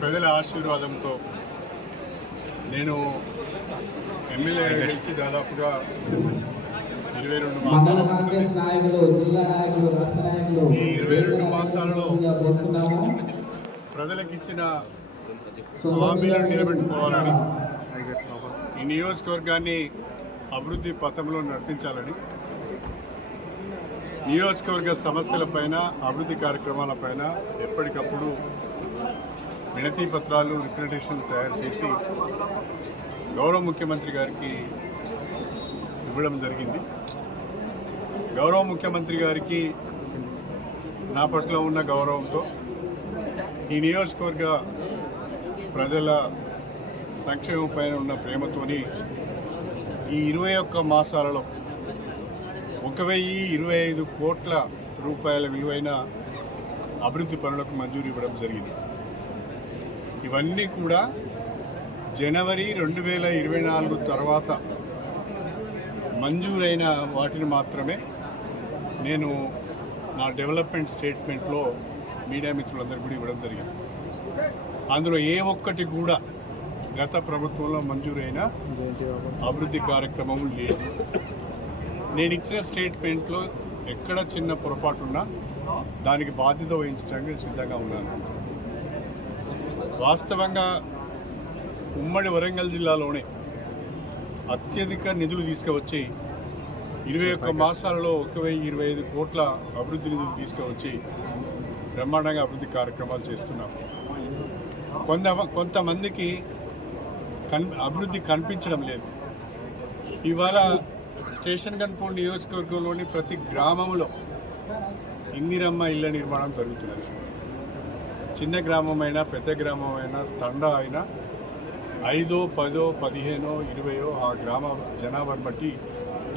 ప్రజల ఆశీర్వాదంతో నేను ఎమ్మెల్యే గెలిచి దాదాపుగా 22 మాసాలు. ఈ 22 మాసాలలో ప్రజలకు ఇచ్చిన హామీలను నిలబెట్టుకోవాలని, ఈ నియోజకవర్గాన్ని అభివృద్ధి పథంలో నడిపించాలని, నియోజకవర్గ సమస్యలపైన, అభివృద్ధి కార్యక్రమాలపైన ఎప్పటికప్పుడు వినతి పత్రాలు, రిప్రజెంటేషన్లు తయారు చేసి గౌరవ ముఖ్యమంత్రి గారికి ఇవ్వడం జరిగింది. గౌరవ ముఖ్యమంత్రి గారికి నా పట్ల ఉన్న గౌరవంతో, ఈ నియోజకవర్గ ప్రజల సంక్షేమం పైన ఉన్న ప్రేమతోని ఈ 21 మాసాలలో 1025 కోట్ల రూపాయల విలువైన అభివృద్ధి పనులకు మంజూరు ఇవ్వడం జరిగింది. ఇవన్నీ కూడా జనవరి 2024 తర్వాత మంజూరైన వాటిని మాత్రమే నేను నా డెవలప్మెంట్ స్టేట్మెంట్లో మీడియా మిత్రులందరికీ కూడా ఇవ్వడం జరిగింది. అందులో ఏ ఒక్కటి కూడా గత ప్రభుత్వంలో మంజూరైన అభివృద్ధి కార్యక్రమం లేదు. నేను ఇచ్చిన స్టేట్మెంట్లో ఎక్కడ చిన్న పొరపాటున్నా దానికి బాధ్యత వహించడానికి సిద్ధంగా ఉన్నాను. వాస్తవంగా ఉమ్మడి వరంగల్ జిల్లాలోనే అత్యధిక నిధులు తీసుకువచ్చి 21 మాసాలలో 1025 కోట్ల అభివృద్ధి నిధులు తీసుకువచ్చి బ్రహ్మాండంగా అభివృద్ధి కార్యక్రమాలు చేస్తున్నాం. కొంతమందికి అభివృద్ధి కనిపించడం లేదు. ఇవాళ స్టేషన్ గన్పూర్ నియోజకవర్గంలోని ప్రతి గ్రామంలో ఇందిరమ్మ ఇళ్ల నిర్మాణం జరుగుతున్నది. చిన్న గ్రామమైనా పెద్ద గ్రామమైనా తండా అయినా 5, 10, 15, 20 ఆ గ్రామ జనాభాను బట్టి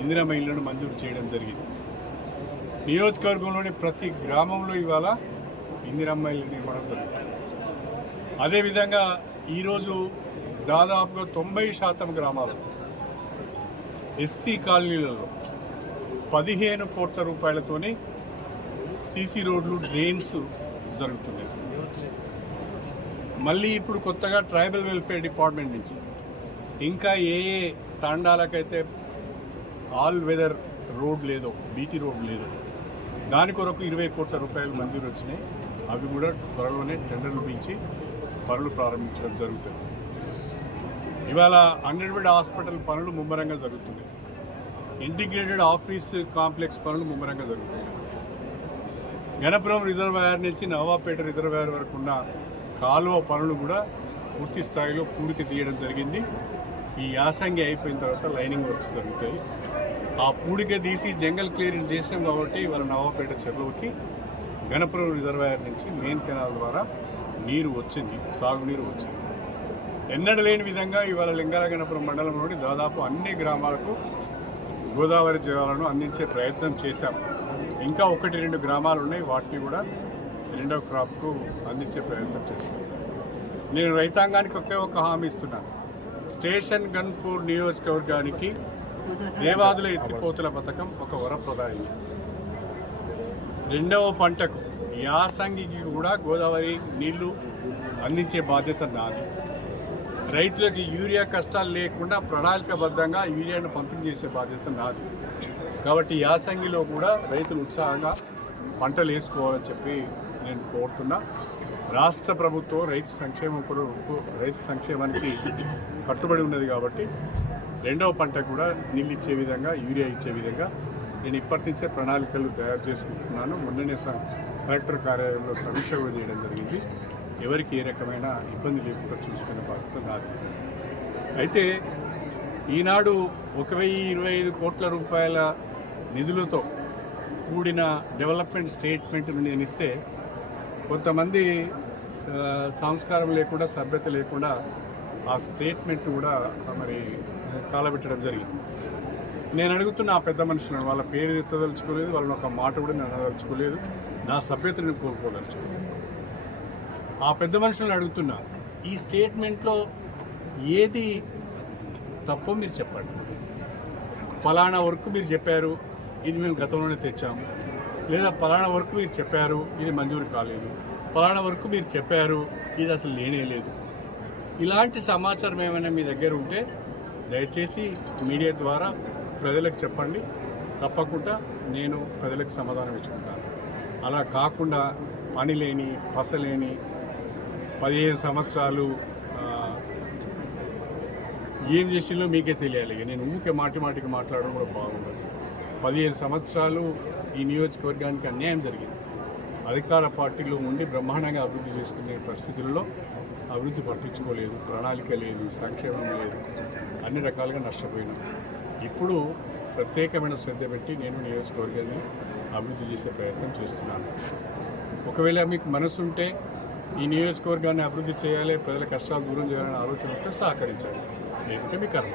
ఇందిరమ్మ ఇళ్లను మంజూరు చేయడం జరిగింది. నియోజకవర్గంలోని ప్రతి గ్రామంలో ఇవాళ ఇందిరమ్మ ఇళ్ల నిర్మాణం జరుగుతుంది. అదేవిధంగా ఈరోజు దాదాపుగా 90% గ్రామాలు ఎస్సీ కాలనీలలో 15 కోట్ల రూపాయలతోనే సీసీ రోడ్లు, డ్రైన్స్ జరుగుతున్నాయి. మళ్ళీ ఇప్పుడు కొత్తగా ట్రైబల్ వెల్ఫేర్ డిపార్ట్మెంట్ నుంచి ఇంకా ఏ తాండాలకైతే ఆల్ వెదర్ రోడ్ లేదో, బీటీ రోడ్ లేదో, దాని కొరకు 20 కోట్ల రూపాయలు మంజూరు వచ్చినాయి. అవి కూడా త్వరలోనే టెండర్లు పిలిచి పనులు ప్రారంభించడం జరుగుతుంది. ఇవాళ 100 బెడ్ హాస్పిటల్ పనులు ముమ్మరంగా జరుగుతున్నాయి. ఇంటిగ్రేటెడ్ ఆఫీస్ కాంప్లెక్స్ పనులు ముమ్మరంగా జరుగుతున్నాయి. గణపురం రిజర్వాయర్ నుంచి నవాపేట రిజర్వాయర్ వరకు ఉన్న కాలువ పనులు కూడా పూర్తి స్థాయిలో పూడికి తీయడం జరిగింది. ఈ యాసంగి అయిపోయిన తర్వాత లైనింగ్ వర్క్స్ జరుగుతాయి. ఆ పూడిక తీసి జంగల్ క్లియరింగ్ చేసినాం కాబట్టి ఇవాళ నవాపేట చెరువుకి గణపురం రిజర్వాయర్ నుంచి మెయిన్ కెనాల్ ద్వారా నీరు వచ్చింది, సాగునీరు వచ్చింది. ఎన్నడూ లేని విధంగా ఇవాళ లింగాల గణపురం మండలంలోని దాదాపు అన్ని గ్రామాలకు గోదావరి జలాలను అందించే ప్రయత్నం చేశాం. ఇంకా 1-2 గ్రామాలు ఉన్నాయి, వాటిని కూడా రెండవ క్రాప్కు అందించే ప్రయత్నం చేస్తాం. నేను రైతాంగానికి ఒక హామీ ఇస్తున్నాను. స్టేషన్ గన్పూర్ నియోజకవర్గానికి దేవాదుల ఎత్తిపోతుల పథకం ఒక వరప్రదాయి. రెండవ పంటకు యాసంగికి కూడా గోదావరి నీళ్లు అందించే బాధ్యత నాది. రైతులకు యూరియా కష్టాలు లేకుండా ప్రణాళికబద్ధంగా యూరియాను పంపిణీ చేసే బాధ్యత నాది. కాబట్టి యాసంగిలో కూడా రైతులు ఉత్సాహంగా పంటలు వేసుకోవాలని చెప్పి నేను కోరుతున్నా. రాష్ట్ర ప్రభుత్వం రైతు సంక్షేమానికి కట్టుబడి ఉన్నది కాబట్టి రెండవ పంట కూడా నీళ్ళు ఇచ్చే విధంగా, యూరియా ఇచ్చే విధంగా నేను ఇప్పటి నుంచే ప్రణాళికలు తయారు చేసుకుంటున్నాను. మొన్ననే కలెక్టర్ కార్యాలయంలో సమీక్ష కూడా చేయడం జరిగింది. ఎవరికి ఏ రకమైన ఇబ్బంది లేకుండా చూసుకునే బాధ్యత నాది. అయితే ఈనాడు 1025 కోట్ల రూపాయల నిధులతో కూడిన డెవలప్మెంట్ స్టేట్మెంట్ను నేను ఇస్తే కొంతమంది సంస్కారం లేకుండా, సభ్యత లేకుండా ఆ స్టేట్మెంట్ కూడా మరి కాలబెట్టడం జరిగింది. నేను అడుగుతున్న ఆ పెద్ద మనుషులను, వాళ్ళ పేరు ఎత్తదలుచుకోలేదు, వాళ్ళని ఒక మాట కూడా నేను అనదలుచుకోలేదు, నా సభ్యతను కోరుకోదలుచుకోలేదు. ఆ పెద్ద మనుషులను అడుగుతున్నా, ఈ స్టేట్మెంట్లో ఏది తప్పో మీరు చెప్పండి. ఫలానా వర్క్ మీరు చెప్పారు, ఇది మేము గతంలోనే తెచ్చాము, లేదా ఫలానా వర్క్ మీరు చెప్పారు, ఇది మంజూరు కాలేదు, పలానా వరకు మీరు చెప్పారు, ఇది అసలు లేనే లేదు. ఇలాంటి సమాచారం ఏమైనా మీ దగ్గర ఉంటే దయచేసి మీడియా ద్వారా ప్రజలకు చెప్పండి. తప్పకుండా నేను ప్రజలకు సమాధానం ఇచ్చుకుంటాను. అలా కాకుండా పని లేని పసలేని 15 సంవత్సరాలు ఏం చేసిందో మీకే తెలియాలి. నేను ఊరికే మాటికి మాట్లాడడం కూడా బాగుండదు. 15 సంవత్సరాలు ఈ నియోజకవర్గానికి అన్యాయం జరిగింది. అధికార పార్టీలో ఉండి బ్రహ్మాండంగా అభివృద్ధి చేసుకునే పరిస్థితుల్లో అభివృద్ధి పట్టించుకోలేదు, ప్రణాళిక లేదు, సంక్షేమం లేదు, అన్ని రకాలుగా నష్టపోయినాం. ఇప్పుడు ప్రత్యేకమైన శ్రద్ధ పెట్టి నేను నియోజకవర్గాన్ని అభివృద్ధి చేసే ప్రయత్నం చేస్తున్నాను. ఒకవేళ మీకు మనసు ఉంటే ఈ నియోజకవర్గాన్ని అభివృద్ధి చేయాలి, ప్రజల కష్టాలు దూరం చేయాలనే ఆలోచన ఉంటే సహకరించాలి, లేకుంటే మీ కర్మ.